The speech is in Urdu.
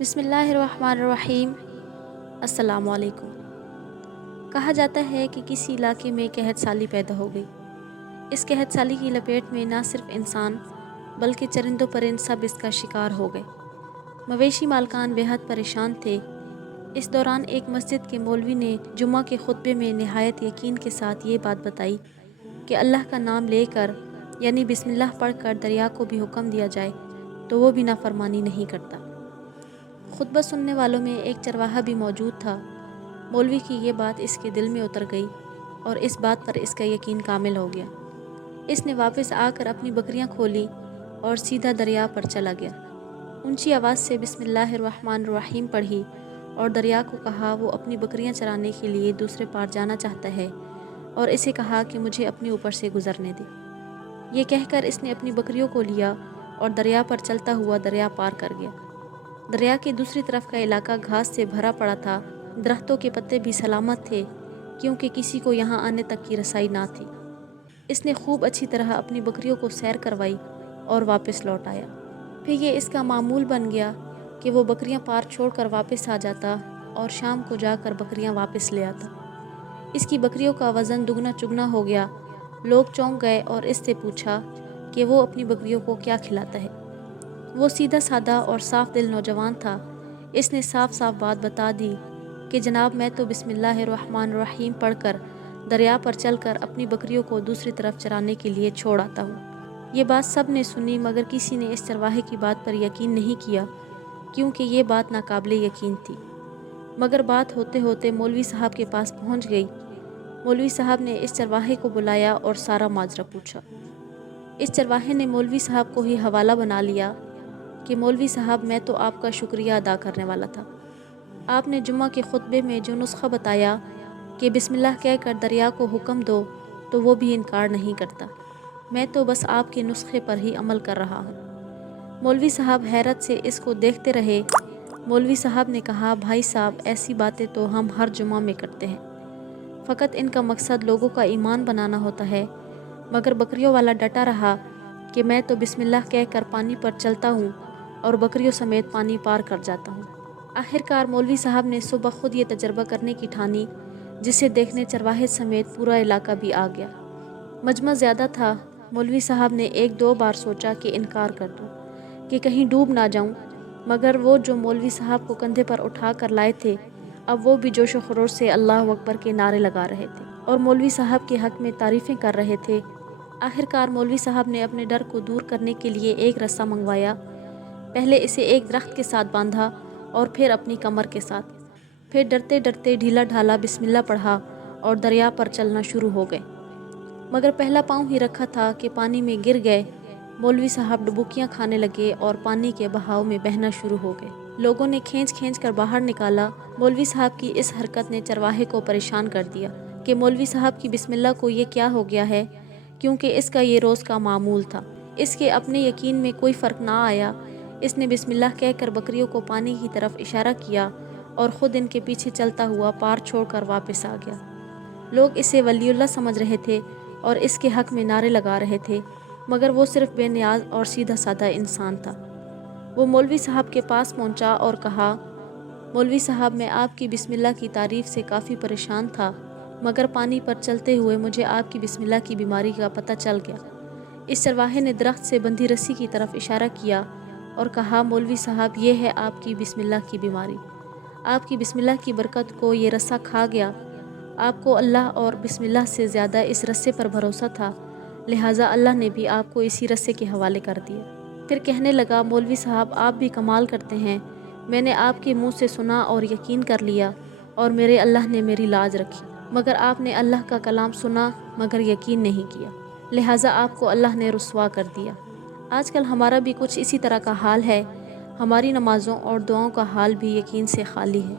بسم اللہ الرحمن الرحیم۔ السلام علیکم۔ کہا جاتا ہے کہ کسی علاقے میں قحط سالی پیدا ہو گئی۔ اس قحط سالی کی لپیٹ میں نہ صرف انسان بلکہ چرند و پرند سب اس کا شکار ہو گئے۔ مویشی مالکان بے حد پریشان تھے۔ اس دوران ایک مسجد کے مولوی نے جمعہ کے خطبے میں نہایت یقین کے ساتھ یہ بات بتائی کہ اللہ کا نام لے کر یعنی بسم اللہ پڑھ کر دریا کو بھی حکم دیا جائے تو وہ بھی نافرمانی نہیں کرتا۔ خطبہ سننے والوں میں ایک چرواہا بھی موجود تھا۔ مولوی کی یہ بات اس کے دل میں اتر گئی اور اس بات پر اس کا یقین کامل ہو گیا۔ اس نے واپس آ کر اپنی بکریاں کھولی اور سیدھا دریا پر چلا گیا۔ اونچی آواز سے بسم اللہ الرحمن الرحیم پڑھی اور دریا کو کہا وہ اپنی بکریاں چرانے کے لیے دوسرے پار جانا چاہتا ہے اور اسے کہا کہ مجھے اپنے اوپر سے گزرنے دے۔ یہ کہہ کر اس نے اپنی بکریوں کو لیا اور دریا پر چلتا ہوا دریا پار کر گیا۔ دریا کی دوسری طرف کا علاقہ گھاس سے بھرا پڑا تھا۔ درختوں کے پتے بھی سلامت تھے کیونکہ کسی کو یہاں آنے تک کی رسائی نہ تھی۔ اس نے خوب اچھی طرح اپنی بکریوں کو سیر کروائی اور واپس لوٹ آیا۔ پھر یہ اس کا معمول بن گیا کہ وہ بکریاں پار چھوڑ کر واپس آ جاتا اور شام کو جا کر بکریاں واپس لے آتا۔ اس کی بکریوں کا وزن دگنا چگنا ہو گیا۔ لوگ چونک گئے اور اس سے پوچھا کہ وہ اپنی بکریوں کو کیا کھلاتا ہے۔ وہ سیدھا سادہ اور صاف دل نوجوان تھا۔ اس نے صاف صاف بات بتا دی کہ جناب میں تو بسم اللہ الرحمن الرحیم پڑھ کر دریا پر چل کر اپنی بکریوں کو دوسری طرف چرانے کے لیے چھوڑ آتا ہوں۔ یہ بات سب نے سنی مگر کسی نے اس چرواہے کی بات پر یقین نہیں کیا کیونکہ یہ بات ناقابل یقین تھی۔ مگر بات ہوتے ہوتے مولوی صاحب کے پاس پہنچ گئی۔ مولوی صاحب نے اس چرواہے کو بلایا اور سارا ماجرا پوچھا۔ اس چرواہے نے مولوی صاحب کو ہی حوالہ بنا لیا کہ مولوی صاحب میں تو آپ کا شکریہ ادا کرنے والا تھا۔ آپ نے جمعہ کے خطبے میں جو نسخہ بتایا کہ بسم اللہ کہہ کر دریا کو حکم دو تو وہ بھی انکار نہیں کرتا۔ میں تو بس آپ کے نسخے پر ہی عمل کر رہا ہوں۔ مولوی صاحب حیرت سے اس کو دیکھتے رہے۔ مولوی صاحب نے کہا بھائی صاحب ایسی باتیں تو ہم ہر جمعہ میں کرتے ہیں، فقط ان کا مقصد لوگوں کا ایمان بنانا ہوتا ہے۔ مگر بکریوں والا ڈٹا رہا کہ میں تو بسم اللہ کہہ کر پانی پر چلتا ہوں اور بکریوں سمیت پانی پار کر جاتا ہوں۔ آخرکار مولوی صاحب نے صبح خود یہ تجربہ کرنے کی ٹھانی جسے دیکھنے چرواہے سمیت پورا علاقہ بھی آ گیا۔ مجمع زیادہ تھا۔ مولوی صاحب نے ایک دو بار سوچا کہ انکار کر دوں کہ کہیں ڈوب نہ جاؤں، مگر وہ جو مولوی صاحب کو کندھے پر اٹھا کر لائے تھے اب وہ بھی جوش و خروش سے اللہ اکبر کے نعرے لگا رہے تھے اور مولوی صاحب کے حق میں تعریفیں کر رہے تھے۔ آخرکار مولوی صاحب نے اپنے ڈر کو دور کرنے کے لیے ایک رسہ منگوایا۔ پہلے اسے ایک درخت کے ساتھ باندھا اور پھر اپنی کمر کے ساتھ، پھر ڈرتے ڈرتے ڈھیلا ڈھالا بسم اللہ پڑھا اور دریا پر چلنا شروع ہو گئے۔ مگر پہلا پاؤں ہی رکھا تھا کہ پانی میں گر گئے۔ مولوی صاحب ڈبوکیاں کھانے لگے اور پانی کے بہاؤ میں بہنا شروع ہو گئے۔ لوگوں نے کھینچ کھینچ کر باہر نکالا۔ مولوی صاحب کی اس حرکت نے چرواہے کو پریشان کر دیا کہ مولوی صاحب کی بسم اللہ کو یہ کیا ہو گیا ہے، کیونکہ اس کا یہ روز کا معمول تھا۔ اس کے اپنے یقین میں کوئی فرق نہ آیا۔ اس نے بسم اللہ کہہ کر بکریوں کو پانی کی طرف اشارہ کیا اور خود ان کے پیچھے چلتا ہوا پار چھوڑ کر واپس آ گیا۔ لوگ اسے ولی اللہ سمجھ رہے تھے اور اس کے حق میں نعرے لگا رہے تھے، مگر وہ صرف بے نیاز اور سیدھا سادہ انسان تھا۔ وہ مولوی صاحب کے پاس پہنچا اور کہا مولوی صاحب میں آپ کی بسم اللہ کی تعریف سے کافی پریشان تھا، مگر پانی پر چلتے ہوئے مجھے آپ کی بسم اللہ کی بیماری کا پتہ چل گیا۔ اس چرواہے نے درخت سے بندھی رسی کی طرف اشارہ کیا اور کہا مولوی صاحب یہ ہے آپ کی بسم اللہ کی بیماری۔ آپ کی بسم اللہ کی برکت کو یہ رسہ کھا گیا۔ آپ کو اللہ اور بسم اللہ سے زیادہ اس رسے پر بھروسہ تھا، لہٰذا اللہ نے بھی آپ کو اسی رسے کے حوالے کر دیا۔ پھر کہنے لگا مولوی صاحب آپ بھی کمال کرتے ہیں، میں نے آپ کے منہ سے سنا اور یقین کر لیا اور میرے اللہ نے میری لاج رکھی، مگر آپ نے اللہ کا کلام سنا مگر یقین نہیں کیا، لہٰذا آپ کو اللہ نے رسوا کر دیا۔ آج کل ہمارا بھی کچھ اسی طرح کا حال ہے۔ ہماری نمازوں اور دعاؤں کا حال بھی یقین سے خالی ہے۔